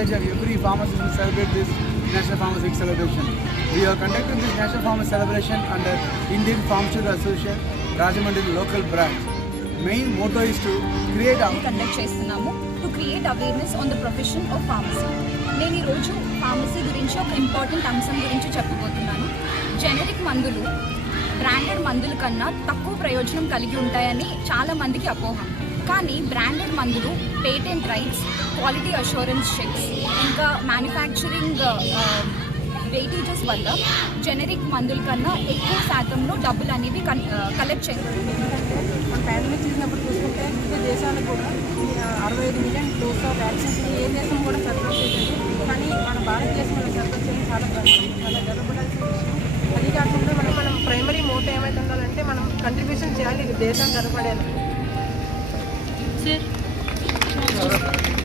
encourage every pharmacist to celebrate this National Pharmacy Week celebration. We have conducted this National Pharmacy celebration under Indian Pharmaceutical Association, Rajahmundry local branch. Main motto is to create a conduct చేస్తున్నాము to create awareness on the profession of pharmacy. నేను ఈరోజు pharmacy గురించి ఒక important అంశం గురించి చెప్పబోతున్నాను. Generic మందులు branded మందుల కన్నా తక్కువ ప్రయోజనం కలిగి ఉంటాయని చాలా మందికి అపోహ. కానీ బ్రాండెడ్ మందులు patent rights, quality assurance checks, ఇంకా మ్యానుఫ్యాక్చరింగ్ వెయిటేజెస్ వల్ల జెనరిక్ మందుల కన్నా ఎక్కువ శాతంలో డబ్బులు అనేవి కలెక్ట్ చేస్తారు. మన పాండమిక్ చూసినప్పుడు చూసుకుంటే దేశాలకు కూడా 65 మిలియన్ డోస్ ఆఫ్ వ్యాక్సిన్స్ ఏ దేశం కూడా సరఫరా చేయలేదు. కానీ మన భారతదేశంలో సరఫరా చేయడం చాలా గర్వపడాల్సిన విషయం. అది కాకుండా మనం ప్రైమరీ మోటో ఏమైతే ఉండాలంటే మనం కంట్రిబ్యూషన్ చేయాలి దేశం గర్వపడేలా.